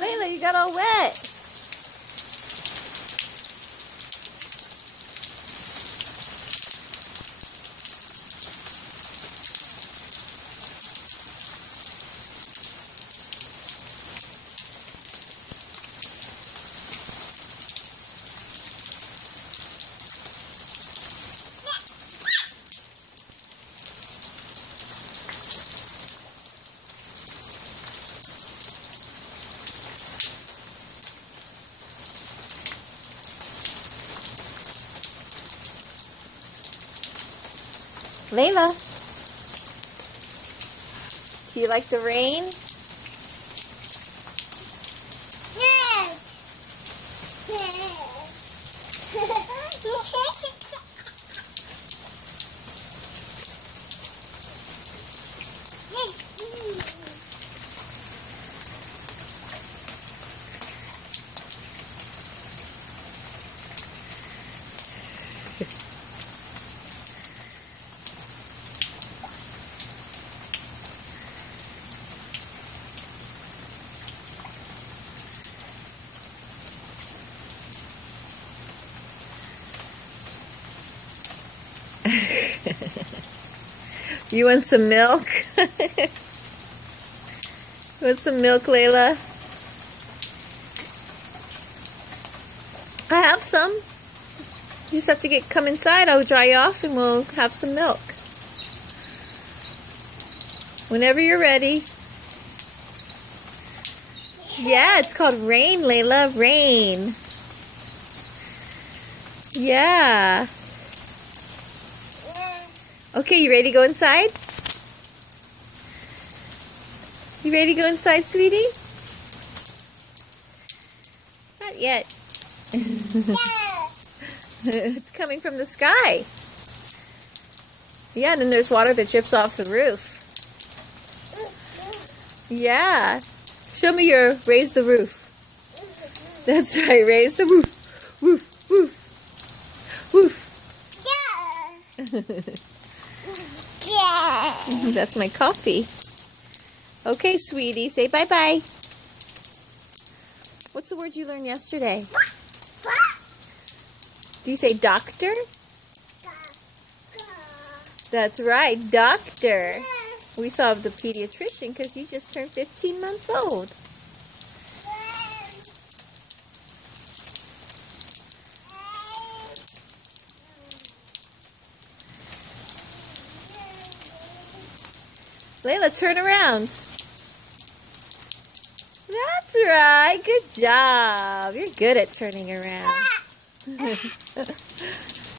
Layla, you got all wet. Layla, do you like the rain? You want some milk? You want some milk, Layla? I have some. You just have to come inside. I'll dry you off and we'll have some milk. Whenever you're ready. Yeah, it's called rain, Layla. Rain. Yeah. Okay, you ready to go inside? You ready to go inside, sweetie? Not yet. It's coming from the sky. Yeah, and then there's water that drips off the roof. Yeah. Show me your raise the roof. That's right, raise the roof. Woof, woof. Woof. Yeah. That's my coffee. Okay, sweetie, say bye-bye. What's the word you learned yesterday? Do you say doctor? That's right, doctor. We saw the pediatrician because you just turned 15 months old. Layla, turn around. That's right. Good job. You're good at turning around.